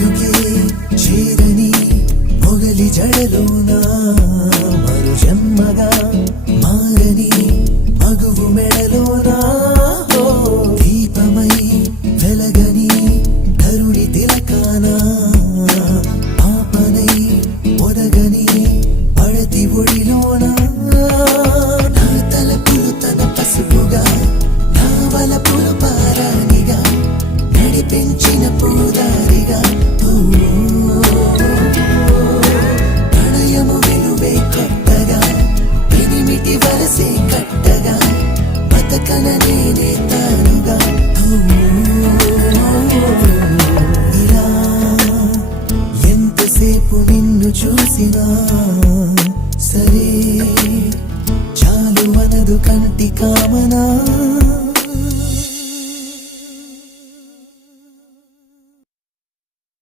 పుట్టుకే చేరని మొగలి జడలోన మరు జన్మగా మారని మగువు మెడలోనా దీపమై వెలగని ధరుని తిలకానా పాపనై ఒదగని పడతి ఒడిలోనా నా తలపులు తన పసుపుగా నా వలపులు పారానిగా నడిపించిన పూదారిగా ప్రణయము విలువే కొత్తగా ఎనిమిటి వరసే కట్టగా బతకన నేనే తానుగా ఇలా ఎంతసేపు నిన్ను చూసినా సరే చాలు అనదు కంటి కామనా